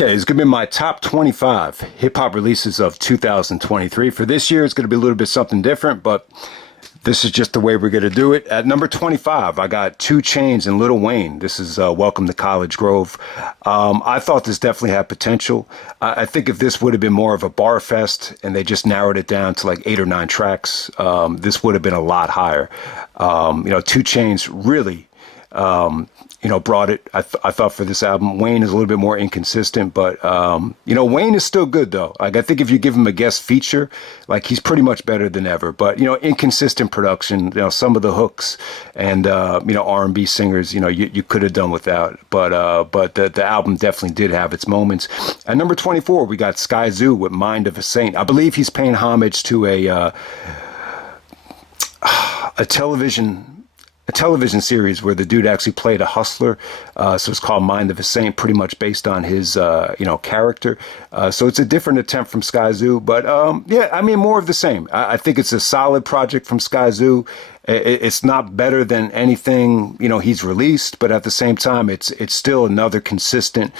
Okay, it's going to be my top 25 hip hop releases of 2023. For this year, it's going to be a little bit something different, but this is just the way we're going to do it. At number 25, I got 2 Chainz and Lil Wayne. This is Welcome to College Grove. I thought this definitely had potential. I think if this would have been more of a bar fest and they just narrowed it down to like 8 or 9 tracks, this would have been a lot higher. 2 Chainz really brought it. I thought for this album, Wayne is a little bit more inconsistent, but Wayne is still good though. Like I think if you give him a guest feature, like he's pretty much better than ever. But inconsistent production. Some of the hooks and R&B singers, you could have done without. But the album definitely did have its moments. At number 24, we got Skyzoo with Mind of a Saint. I believe he's paying homage to a television series where the dude actually played a hustler. So it's called Mind of a Saint, pretty much based on his, character. So it's a different attempt from Skyzoo, but more of the same. I think it's a solid project from Skyzoo. It's not better than anything, he's released, but at the same time, it's still another consistent,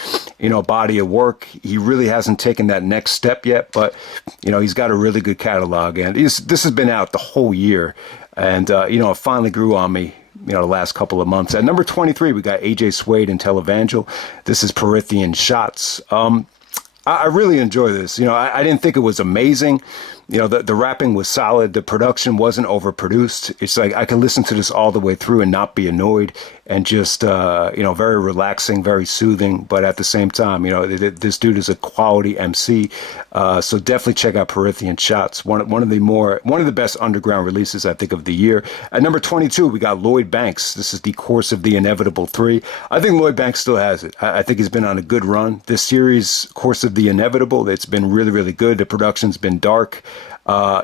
body of work. He really hasn't taken that next step yet, but, he's got a really good catalog, and this has been out the whole year. And, it finally grew on me, the last couple of months. At number 23, we got AJ Suede and Televangel. This is Perithian Shots. I really enjoy this. I didn't think it was amazing. The rapping was solid. The production wasn't overproduced. It's like I could listen to this all the way through and not be annoyed, and just, very relaxing, very soothing. But at the same time, this dude is a quality MC. So definitely check out Perithian Shots. One of the best underground releases, I think, of the year. At number 22, we got Lloyd Banks. This is The Course of the Inevitable 3. I think Lloyd Banks still has it. I think he's been on a good run. This series, Course of the Inevitable, it's been really, really good. The production's been dark.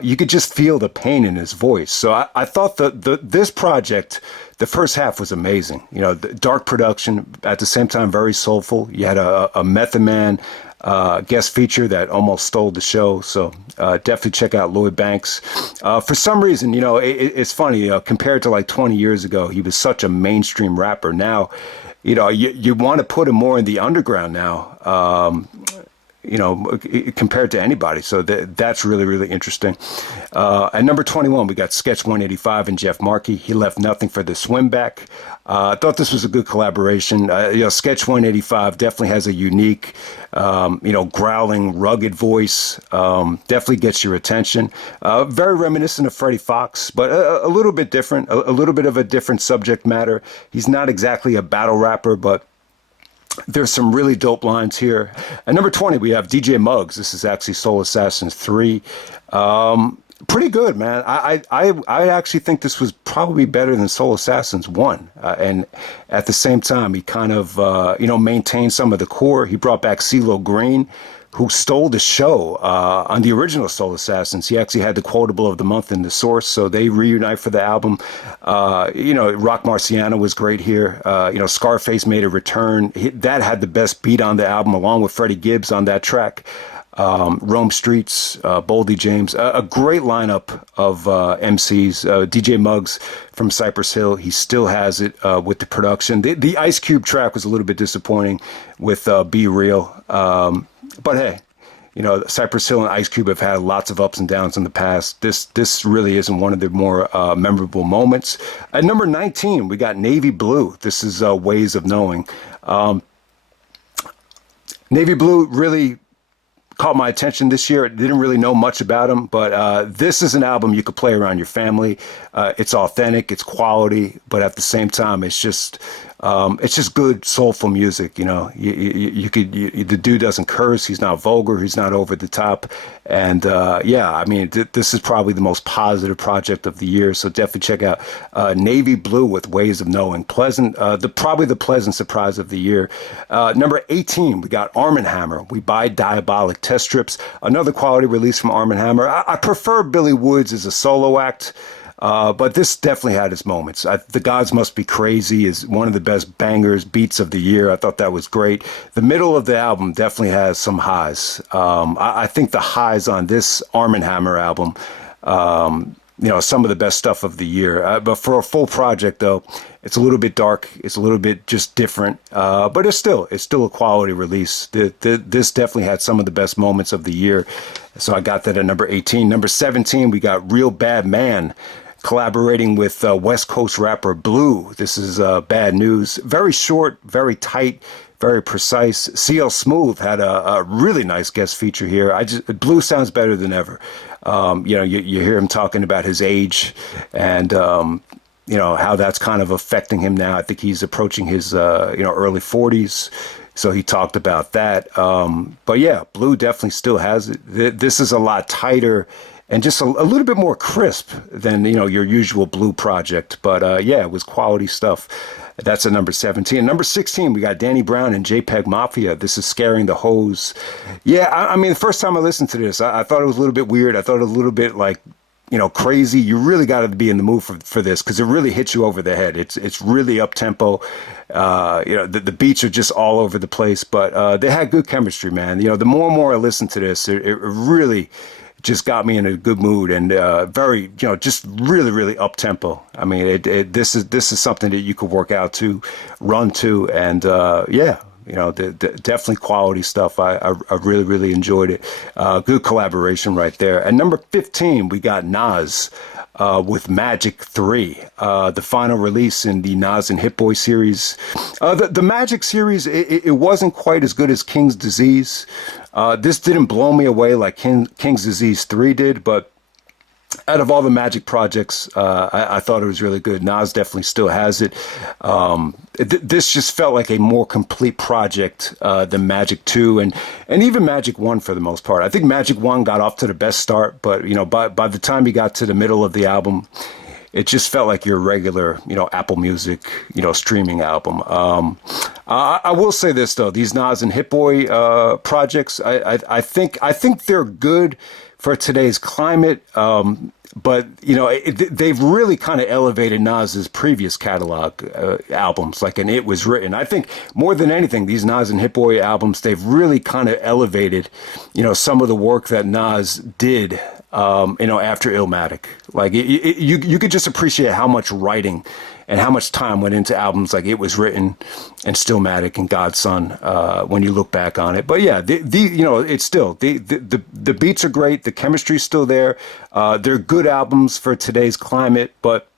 You could just feel the pain in his voice. So I thought this project, the first half was amazing. The dark production, at the same time, very soulful. You had a Method Man guest feature that almost stole the show. So definitely check out Lloyd Banks. For some reason, it's funny, compared to like 20 years ago, he was such a mainstream rapper. Now, you want to put him more in the underground now. Compared to anybody. So that's really, really interesting. At number 21, we got Sketch 185 and Jeff Markey. He Left Nothing for the Swim Back. I thought this was a good collaboration. Sketch 185 definitely has a unique, growling, rugged voice. Definitely gets your attention. Very reminiscent of Freddie Fox, but a little bit different, a little bit of a different subject matter. He's not exactly a battle rapper, but there's some really dope lines here. At number 20, we have DJ Muggs. This is actually Soul Assassins 3. Pretty good, man. I actually think this was probably better than Soul Assassins 1. And at the same time, he kind of, maintained some of the core. He brought back CeeLo Green, who stole the show on the original Soul Assassins. He actually had the quotable of the month in the source, so they reunite for the album. Rock Marciano was great here. Scarface made a return. That had the best beat on the album, along with Freddie Gibbs on that track. Rome Streets, Boldy James, a great lineup of MCs. DJ Muggs from Cypress Hill, he still has it with the production. The Ice Cube track was a little bit disappointing with Be Real. But hey, Cypress Hill and Ice Cube have had lots of ups and downs in the past. This really isn't one of the more memorable moments. At number 19, we got Navy Blue. This is Ways of Knowing. Navy Blue really caught my attention this year. Didn't really know much about him, but this is an album you could play around your family. It's authentic, it's quality, but at the same time, it's just good soulful music. The dude doesn't curse. He's not vulgar. He's not over the top. And this is probably the most positive project of the year. So definitely check out Navy Blue with Ways of Knowing. Pleasant, probably the pleasant surprise of the year. Number 18, we got Arm & Hammer. We Buy Diabolic Test Strips. Another quality release from Arm & Hammer. I prefer Billy Woods as a solo act. But this definitely had its moments. The Gods Must Be Crazy is one of the best bangers, beats of the year. I thought that was great. The middle of the album definitely has some highs. I think the highs on this Arm & Hammer album some of the best stuff of the year. But for a full project, though, it's a little bit dark. It's a little bit just different. But it's still a quality release. This definitely had some of the best moments of the year. So I got that at number 18. Number 17, we got Real Bad Man collaborating with West Coast rapper Blue. This is Bad News. Very short, very tight, very precise. CL Smooth had a really nice guest feature here. Blue sounds better than ever. You hear him talking about his age and how that's kind of affecting him now. I think he's approaching his early 40s. So he talked about that. But yeah, Blue definitely still has it. This is a lot tighter and just a little bit more crisp than your usual Blue project. But yeah, it was quality stuff. That's at number 17. Number 16, we got Danny Brown and JPEG Mafia. This is Scaring the Hoes. Yeah, I mean, the first time I listened to this, I thought it was a little bit weird. I thought it was a little bit like, crazy. You really got to be in the mood for this because it really hits you over the head. It's really up tempo. The beats are just all over the place, but they had good chemistry, man. The more and more I listen to this, it really just got me in a good mood and very, just really, really up tempo. I mean, this is something that you could work out to, run to, and yeah. Definitely quality stuff. I really, really enjoyed it. Good collaboration right there. At number 15, we got Nas with Magic 3, the final release in the Nas and Hit Boy series. The Magic series, it wasn't quite as good as King's Disease. This didn't blow me away like King's Disease 3 did, but out of all the Magic projects, I thought it was really good. Nas definitely still has it. This just felt like a more complete project than Magic 2 and even Magic 1 for the most part. I think Magic 1 got off to the best start, but by the time you got to the middle of the album, it just felt like your regular, Apple Music, streaming album. I will say this though: these Nas and Hit Boy projects, I think they're good for today's climate. But they've really kind of elevated Nas's previous catalog albums, like "And It Was Written." I think more than anything, these Nas and Hit Boy albums, they've really kind of elevated, some of the work that Nas did, after Illmatic. Like you could just appreciate how much writing and how much time went into albums like "It Was Written" and "Stillmatic" and "God's Son" when you look back on it. But yeah, it's still the beats are great, the chemistry's still there. They're good albums for today's climate, but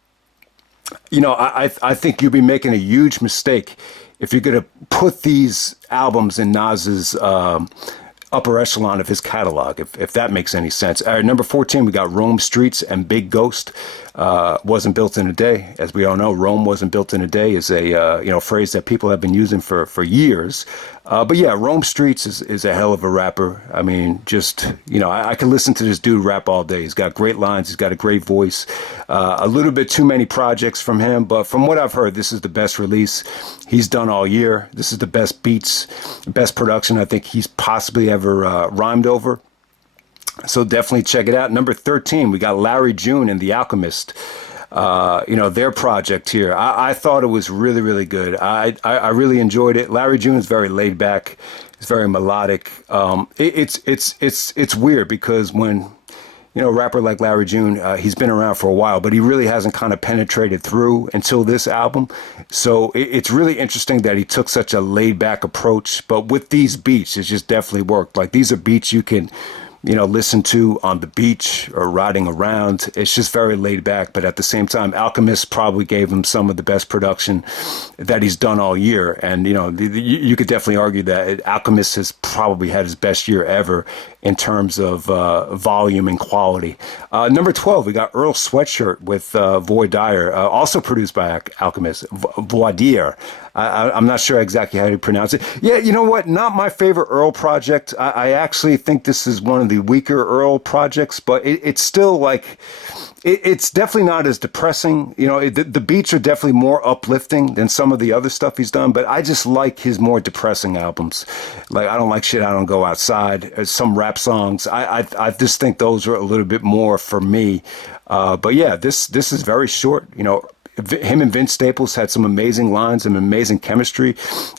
I think you'd be making a huge mistake if you're gonna put these albums in Nas's upper echelon of his catalog, if that makes any sense. All right, number 14, we got Rome Streets and Big Ghost. Wasn't built in a day. As we all know, Rome wasn't built in a day is a phrase that people have been using for years. But yeah, Rome Streets is a hell of a rapper. I mean, just, I can listen to this dude rap all day. He's got great lines. He's got a great voice. A little bit too many projects from him, but from what I've heard, this is the best release he's done all year. This is the best beats, best production I think he's possibly ever rhymed over. So definitely check it out. Number 13, we got Larry June and The Alchemist. Their project here. I thought it was really, really good. I really enjoyed it. Larry June is very laid back. It's very melodic. It's weird because when, a rapper like Larry June, he's been around for a while, but he really hasn't kind of penetrated through until this album. So it's really interesting that he took such a laid back approach. But with these beats, it's just definitely worked. Like these are beats you can listen to on the beach or riding around. It's just very laid back, but at the same time, Alchemist probably gave him some of the best production that he's done all year. And, you could definitely argue that Alchemist has probably had his best year ever in terms of volume and quality. Number 12, we got Earl Sweatshirt with Void Dyer, also produced by Alchemist, Voidier. I'm not sure exactly how to pronounce it. Yeah, you know what? Not my favorite Earl project. I actually think this is one of the weaker Earl projects, but it's still like, it's definitely not as depressing. The beats are definitely more uplifting than some of the other stuff he's done, but I just like his more depressing albums. Like, I don't like Shit I Don't Go Outside, some rap songs. I just think those are a little bit more for me. But yeah, this is very short, him and Vince Staples had some amazing lines and amazing chemistry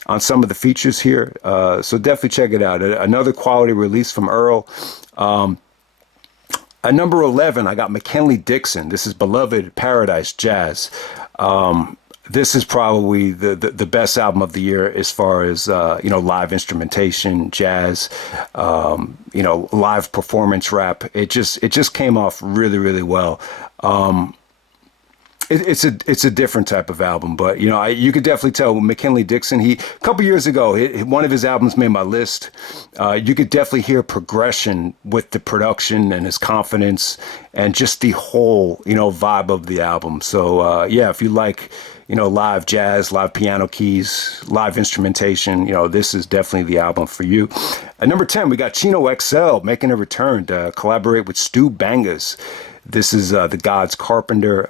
on some of the features here. So definitely check it out. Another quality release from Earl. At number 11, I got McKinley Dixon. This is Beloved Paradise Jazz. This is probably the best album of the year as far as live instrumentation, jazz, live performance rap. It just came off really really well. It's a different type of album, but you could definitely tell McKinley Dixon. He a couple years ago, one of his albums made my list. You could definitely hear progression with the production and his confidence and just the whole vibe of the album. So yeah, if you like live jazz, live piano keys, live instrumentation, this is definitely the album for you. At number 10, we got Chino XL making a return to collaborate with Stu Bangas. This is the God's Carpenter.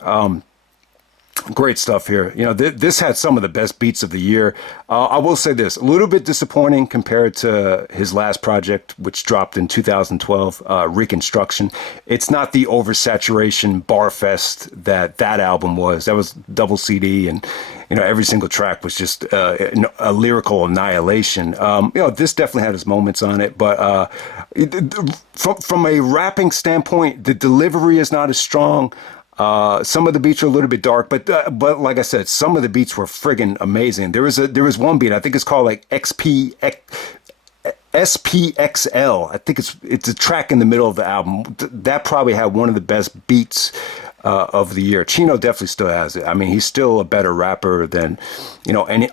Great stuff here. This had some of the best beats of the year. I will say this, a little bit disappointing compared to his last project, which dropped in 2012, Reconstruction. It's not the oversaturation bar fest that album was. That was double CD, and every single track was just a lyrical annihilation. This definitely had its moments on it, but from a rapping standpoint, the delivery is not as strong. Some of the beats are a little bit dark, but like I said, some of the beats were friggin' amazing. There was one beat, I think it's called like SPXL. I think it's a track in the middle of the album. That probably had one of the best beats of the year. Chino definitely still has it. I mean, he's still a better rapper than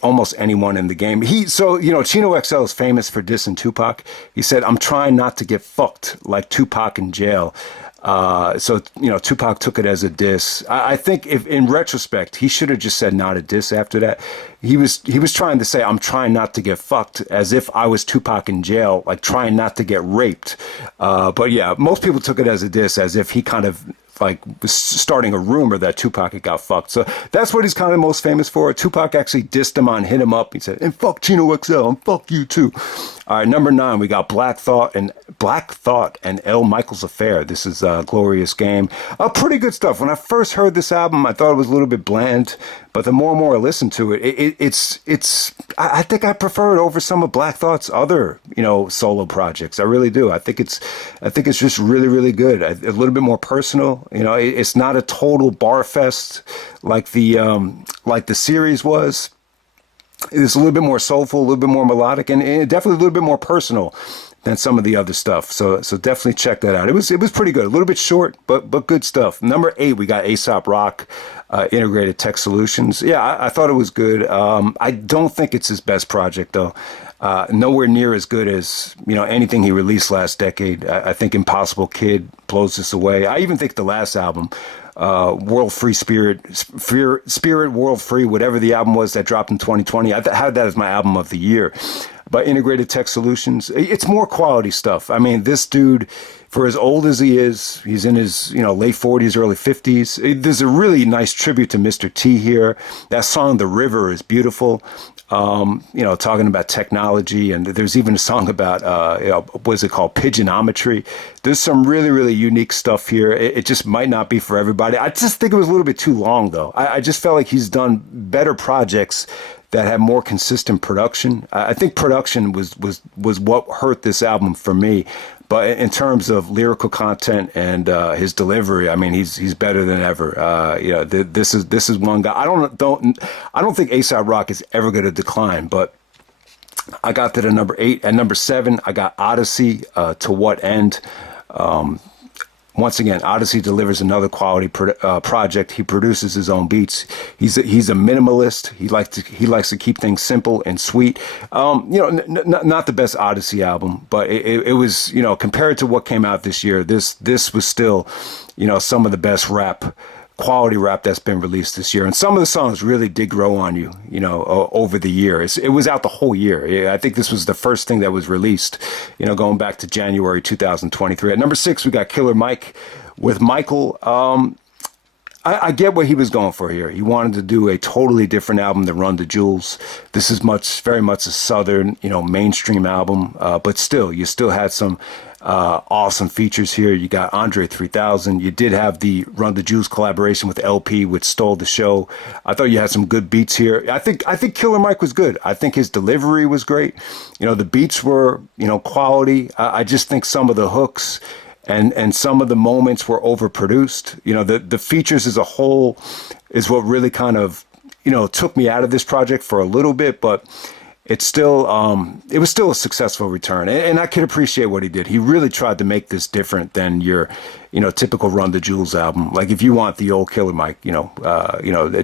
almost anyone in the game. Chino XL is famous for dissing Tupac. He said, "I'm trying not to get fucked like Tupac in jail." Tupac took it as a diss. I think if in retrospect, he should have just said not a diss after that. He was trying to say, I'm trying not to get fucked, as if I was Tupac in jail, like trying not to get raped. But yeah, most people took it as a diss, as if he kind of like was starting a rumor that Tupac had got fucked. So that's what he's kind of most famous for. Tupac actually dissed him on Hit 'Em Up. He said, and fuck Chino XL and fuck you too. All right, number 9, we got Black Thought and L. Michaels Affair. This is a Glorious Game. Pretty good stuff. When I first heard this album, I thought it was a little bit bland, but the more and more I listen to it, I think I prefer it over some of Black Thought's other, solo projects. I really do. I think it's just really, really good. A little bit more personal. It's not a total bar fest like the series was. It's a little bit more soulful, a little bit more melodic, and definitely a little bit more personal than some of the other stuff. So definitely check that out. It was pretty good. A little bit short, but good stuff. Number 8, we got Aesop Rock, Integrated Tech Solutions. Yeah, I thought it was good. I don't think it's his best project though. Nowhere near as good as anything he released last decade. I think Impossible Kid blows this away. I even think the last album, World Free Spirit World Free, whatever the album was that dropped in 2020, I had that as my album of the year. But Integrated Tech Solutions, it's more quality stuff. I mean, this dude, for as old as he is, he's in his late 40s, early 50s. There's a really nice tribute to Mr. T here. That song, The River, is beautiful. Talking about technology, and there's even a song about what is it called, pigeonometry. There's some really, really unique stuff here. It just might not be for everybody. I just think it was a little bit too long, though. I just felt like he's done better projects that have more consistent production. I think production was what hurt this album for me. But in terms of lyrical content and his delivery, I mean, he's better than ever. This is one guy. I don't think A$AP Rock is ever going to decline. But I got that at number 8. At number 7, I got Odyssey. To What End? Once again, Odyssey delivers another quality project. He produces his own beats. He's a minimalist. He likes to keep things simple and sweet. Not the best Odyssey album, but it was, compared to what came out this year, this was still, some of the best quality rap that's been released this year. And some of the songs really did grow on you, over the year. It was out the whole year. I think this was the first thing that was released, going back to January 2023. At number 6, we got Killer Mike with Michael. I get what he was going for here. He wanted to do a totally different album than Run the Jewels. This is very much a southern, mainstream album, but still, you still had some awesome features here. You got Andre 3000. You did have the Run the Jewels collaboration with LP, which stole the show. I thought you had some good beats here. I think Killer Mike was good. I think his delivery was great. The beats were, quality. I just think some of the hooks and some of the moments were overproduced. You know, the features as a whole is what really kind of, you know, took me out of this project for a little bit, but it was still a successful return, and I could appreciate what he did. He really tried to make this different than your, you know, typical Run the Jewels album. Like if you want the old Killer Mike, you know,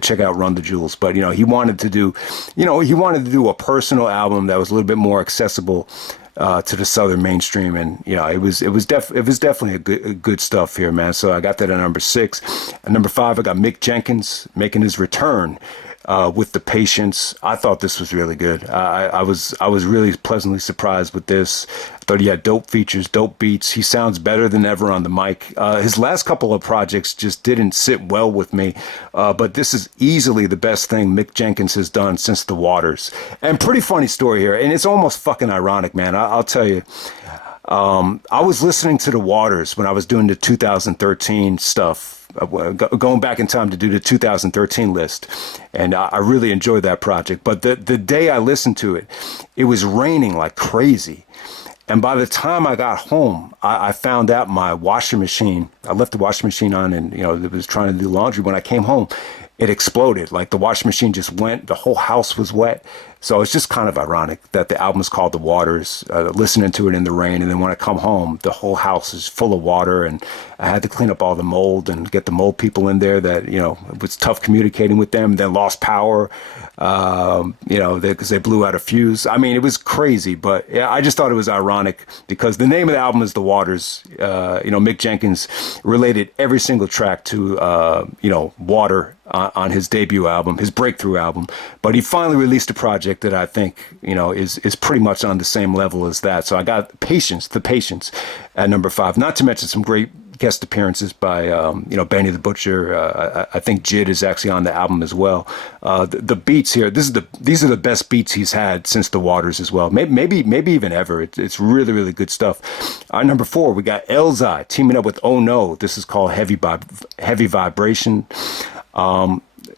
check out Run the Jewels. But you know, he wanted to do, you know, he wanted to do a personal album that was a little bit more accessible to the southern mainstream, and you know, it was definitely a good stuff here, man. So I got that at number 6. At number 5, I got Mick Jenkins making his return with The Patience. I thought this was really good. I was really pleasantly surprised with this. I thought he had dope features, dope beats. He sounds better than ever on the mic. His last couple of projects just didn't sit well with me, but this is easily the best thing Mick Jenkins has done since The Waters. And pretty funny story here, and it's almost fucking ironic, man. I'll tell you. I was listening to The Waters when I was doing the 2013 stuff, going back in time to do the 2013 list, and I really enjoyed that project. But the day I listened to it, it was raining like crazy. And by the time I got home, I found out my washing machine, I left the washing machine on, and you know, it was trying to do laundry. When I came home, it exploded. Like the washing machine just went, the whole house was wet. So it's just kind of ironic that the album is called The Waters, listening to it in the rain. And then when I come home, the whole house is full of water, and I had to clean up all the mold and get the mold people in there that, you know, it was tough communicating with them. Then lost power, you know, because they blew out a fuse. I mean, it was crazy, but yeah, I just thought it was ironic because the name of the album is The Waters. You know, Mick Jenkins related every single track to, you know, water on his debut album, his breakthrough album. But he finally released a project that I think, you know, is pretty much on the same level as that. So I got Patience, The Patience at number 5, not to mention some great guest appearances by, you know, Benny the Butcher. I think Jid is actually on the album as well. The beats here, these are the best beats he's had since The Waters as well. Maybe even ever. It's really, really good stuff. Number 4, we got Elzhi teaming up with Oh No. This is called Heavy Vibration.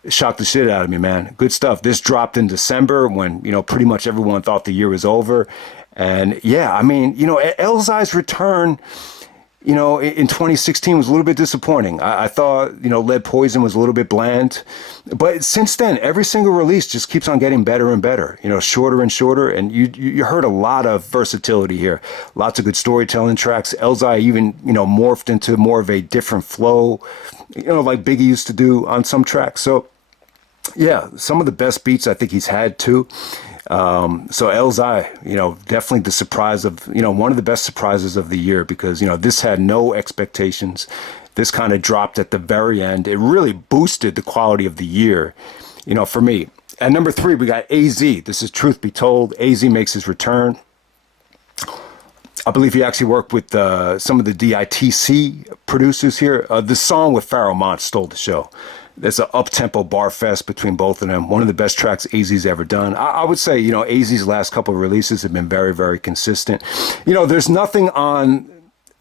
Shocked the shit out of me, man. Good stuff. This dropped in December when, you know, pretty much everyone thought the year was over. And yeah, I mean, you know, Elzhi's return, you know, in 2016 was a little bit disappointing. I thought, you know, Lead Poison was a little bit bland. But since then, every single release just keeps on getting better and better, you know, shorter and shorter. And you heard a lot of versatility here. Lots of good storytelling tracks. Elzhi even, you know, morphed into more of a different flow, you know, like Biggie used to do on some tracks. So, yeah, some of the best beats I think he's had too. So Elzhi, you know, definitely the surprise of, you know, one of the best surprises of the year because, you know, this had no expectations. This kind of dropped at the very end. It really boosted the quality of the year, you know, for me. At number 3, we got AZ. This is Truth Be Told. AZ makes his return. I believe he actually worked with some of the DITC producers here. The song with Pharoah Monch stole the show. There's an up-tempo bar fest between both of them. One of the best tracks AZ's ever done. I would say, you know, AZ's last couple of releases have been very, very consistent. You know, there's nothing on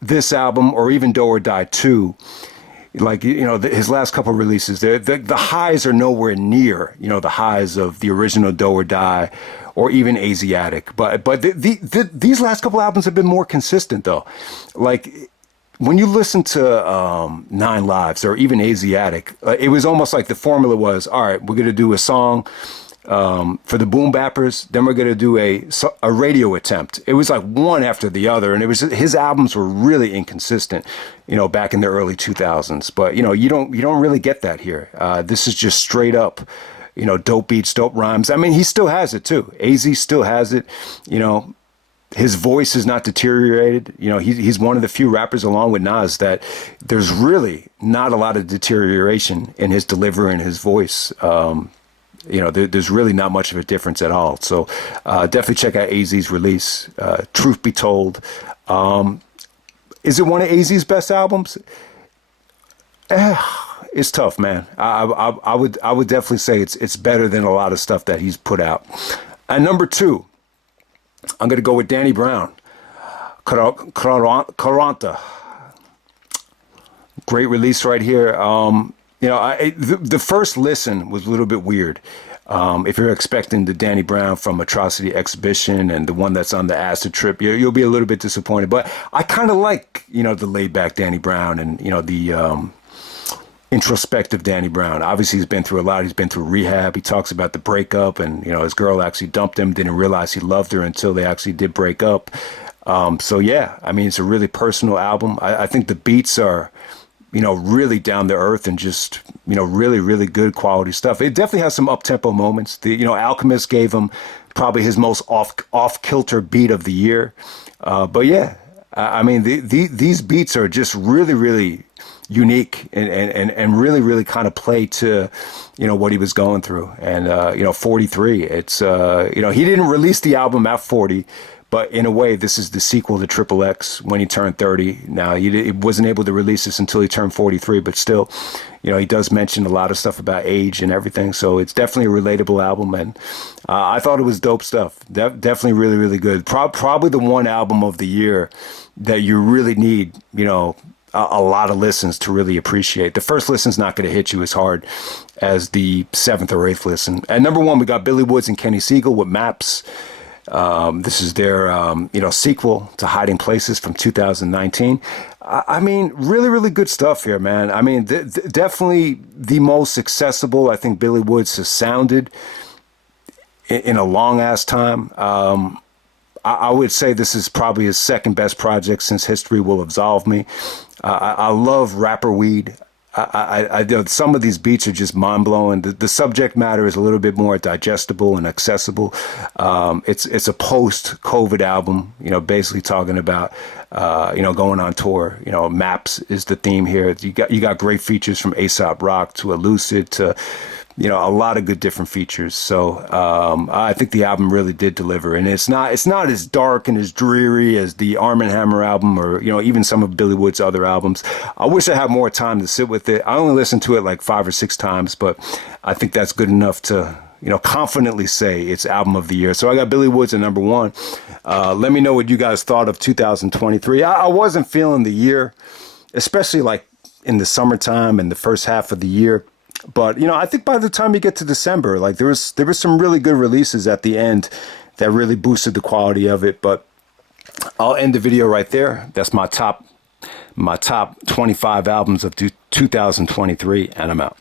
this album or even Do or Die 2. Like, you know, his last couple of releases, the highs are nowhere near, you know, the highs of the original Do or Die or even Asiatic. But these last couple albums have been more consistent, though. Like, when you listen to 9 Lives or even Asiatic, it was almost like the formula was, all right, we're going to do a song for the Boom Bappers, then we're going to do a radio attempt. It was like one after the other, and it was his albums were really inconsistent, you know, back in the early 2000s. But, you know, you don't really get that here. This is just straight up, you know, dope beats, dope rhymes. I mean, he still has it too. AZ still has it, you know. His voice is not deteriorated. You know, he's one of the few rappers along with Nas that there's really not a lot of deterioration in his delivery and his voice. You know, there's really not much of a difference at all. So definitely check out AZ's release, Truth Be Told. Is it one of AZ's best albums? It's tough, man. I would definitely say it's better than a lot of stuff that he's put out. And number 2, I'm going to go with Danny Brown, Quaranta. Great release right here. You know, the first listen was a little bit weird. If you're expecting the Danny Brown from Atrocity Exhibition and the one that's on the Acid Trip, you'll be a little bit disappointed. But I kind of like, the laid back Danny Brown and, the introspective Danny Brown. Obviously, he's been through a lot. He's been through rehab. He talks about the breakup and, his girl actually dumped him, didn't realize he loved her until they actually did break up. So, yeah, I mean, it's a really personal album. I think the beats are, really down to earth and just, really, really good quality stuff. It definitely has some up-tempo moments. Alchemist gave him probably his most off-kilter beat of the year. But yeah, I mean, these beats are just really, really unique and really, really kind of play to, what he was going through. And, 43, it's, he didn't release the album at 40. But in a way, this is the sequel to Triple X when he turned 30. Now, he wasn't able to release this until he turned 43, but still, he does mention a lot of stuff about age and everything. So it's definitely a relatable album. And I thought it was dope stuff. Definitely really, really good. Probably the one album of the year that you really need, a lot of listens to really appreciate. The first listen's not going to hit you as hard as the seventh or eighth listen. At number one, we got Billy Woods and Kenny Siegel with Maps. This is their, sequel to Hiding Places from 2019. I mean, really, really good stuff here, man. I mean, definitely the most accessible I think Billy Woods has sounded in a long ass time. I would say this is probably his second best project since History Will Absolve Me. I love Rapper Weed. Some of these beats are just mind blowing. The subject matter is a little bit more digestible and accessible. It's a post COVID album, basically talking about, going on tour. Maps is the theme here. You got great features from Aesop Rock to Elucid to, a lot of good different features. So I think the album really did deliver, and it's not as dark and as dreary as the Arm & Hammer album or even some of Billy Wood's other albums. I wish I had more time to sit with it. I only listened to it like 5 or 6 times, but I think that's good enough to confidently say it's album of the year. So I got Billy Woods at number one. Let me know what you guys thought of 2023. I wasn't feeling the year, especially like in the summertime and the first half of the year. But, I think by the time you get to December, like there was some really good releases at the end that really boosted the quality of it. But I'll end the video right there. That's my top 25 albums of 2023, and I'm out.